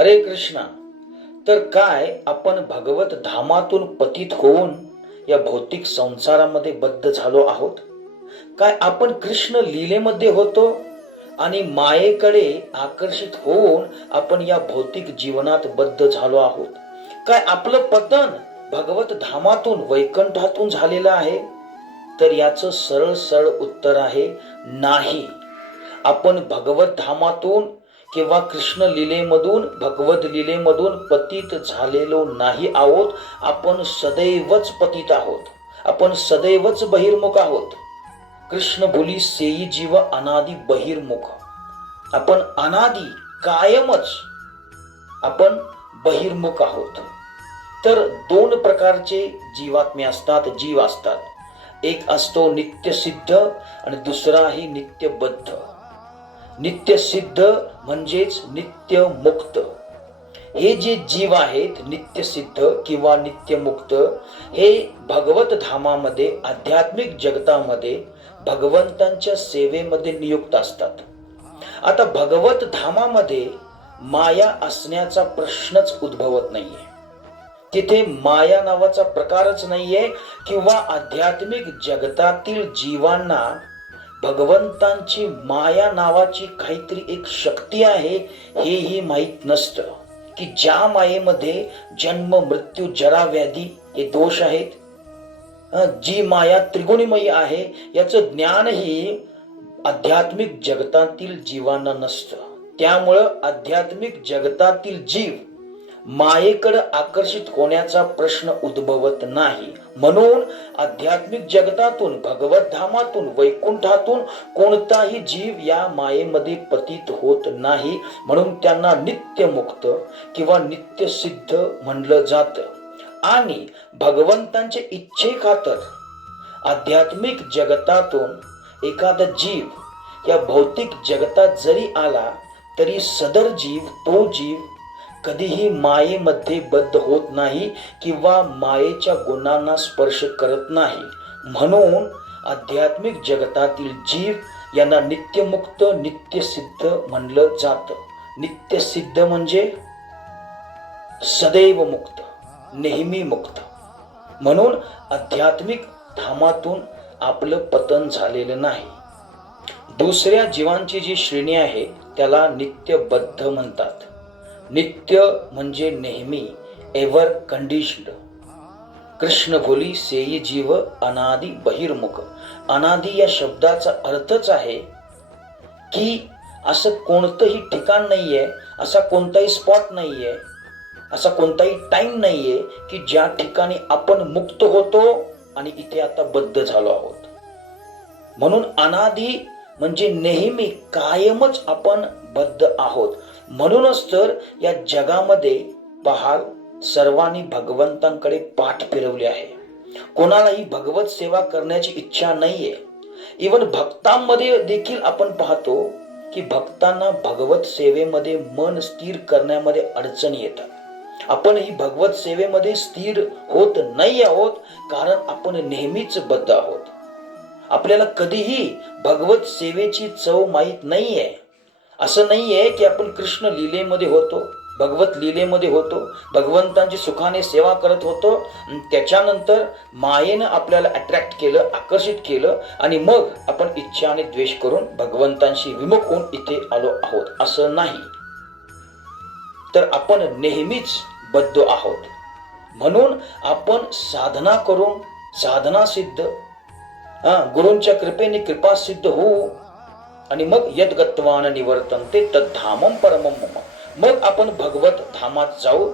हरे कृष्णा तर काय आपण भगवत धामातून पतित होऊन या भौतिक संसारामध्ये बद्ध झालो आहोत? काय आपण कृष्ण लीलेमध्ये होतो आणि मायेकडे आकर्षित होऊन आपण या भौतिक जीवनात बद्ध झालो आहोत? काय आपलं पतन भगवत धामातून वैकुंठातून झालेलं आहे? तर याचं सरळ सरळ उत्तर आहे नाही. आपण भगवत धामातून किंवा कृष्ण लीलेमधून भगवत लिलेमधून पतित झालेलो नाही आहोत आपण सदैवच पतित आहोत. आपण सदैवच बहिर्मुख आहोत. कृष्ण बोली सेई जीव अनादी बहिर्मुख. आपण अनादी कायमच आपण बहिर्मुख आहोत. तर दोन प्रकारचे जीवात्मे असतात जीव असतात. एक असतो नित्यसिद्ध आणि दुसरा ही नित्यबद्ध. नित्यसिद्ध म्हणजेच नित्य मुक्त. हे जे जीव आहेत नित्यसिद्ध किंवा नित्यमुक्त हे भगवत धामामध्ये आध्यात्मिक जगतामध्ये भगवंतांच्या सेवेमध्ये नियुक्त असतात. आता भगवत धामामध्ये माया असण्याचा प्रश्नच उद्भवत नाहीये. तिथे माया नावाचा प्रकारच नाहीये किंवा आध्यात्मिक जगतातील जीवांना भगवंतांची माया नावाची काहीतरी एक शक्ती आहे हेही माहीत नसतं. की ज्या मायेमध्ये जन्म मृत्यू जरा व्याधी हे दोष आहेत. जी माया त्रिगुणीमयी आहे याचं ज्ञानही आध्यात्मिक जगतातील जीवांना नसतं. त्यामुळं आध्यात्मिक जगतातील जीव मायेकडे आकर्षित होण्याचा प्रश्न उद्भवत नाही. म्हणून आध्यात्मिक जगतातून भगवत धामातून वैकुंठातून कोणताही जीव या मायेमध्ये पतित होत नाही. म्हणून त्यांना नित्यमुक्त किंवा नित्यसिद्ध म्हणलं जात. आणि भगवंतांचे इच्छे खातर आध्यात्मिक जगतातून एखादा जीव या भौतिक जगतात जरी आला तरी सदर जीव तो जीव कधीही मायेमध्ये बद्ध होत नाही किंवा मायेच्या गुणांना स्पर्श करत नाही. म्हणून आध्यात्मिक जगतातील जीव यांना नित्यमुक्त नित्यसिद्ध म्हणलं जातं. नित्यसिद्ध म्हणजे सदैव मुक्त नेहमी मुक्त. म्हणून आध्यात्मिक धामातून आपलं पतन झालेलं नाही. दुसऱ्या जीवांची जी श्रेणी आहे त्याला नित्यबद्ध म्हणतात. नित्य म्हणजे नेहमी एव्हर कंडिशन्ड कृष्ण बोली सेई जीव अनादी बहिर्मुख. अनादी या शब्दाचा अर्थच आहे की असं कोणतंही ठिकाण नाहीये असा कोणताही स्पॉट नाहीये असा कोणताही टाइम नाहीये की ज्या ठिकाणी आपण मुक्त होतो आणि इथे आता बद्ध झालो आहोत. म्हणून अनादी म्हणजे नेहमी कायमच आपण बद्ध आहोत. म्हणूनच तर या जगामध्ये पहाल सर्वांनी भगवंतांकडे पाठ फिरवले आहे. कोणालाही भगवत सेवा करण्याची इच्छा नाहीये. इवन भक्तांमध्ये देखील आपण पाहतो की भक्तांना भगवत सेवेमध्ये मन स्थिर करण्यामध्ये अडचणी येतात. आपण ही भगवत सेवेमध्ये स्थिर होत नाही आहोत कारण आपण नेहमीच बद्ध आहोत. आपल्याला कधीही भगवत सेवेची चव माहीत नाहीये. असं नाही आहे की आपण कृष्ण लीलेमध्ये होतो भगवत लीलेमध्ये होतो भगवंतांची सुखाने सेवा करत होतो त्याच्यानंतर मायेनं आपल्याला अट्रॅक्ट केलं आकर्षित केलं आणि मग आपण इच्छा आणि द्वेष करून भगवंतांशी विमुख होऊन इथे आलो आहोत. असं नाही. तर आपण नेहमीच बद्ध आहोत. म्हणून आपण साधना करून साधना सिद्ध गुरूंच्या कृपेने कृपा सिद्ध होऊ आणि मग यदगत्वान निवर्तन ते तद्धामम परमम मम. मग आपण भगवत धामात जाऊ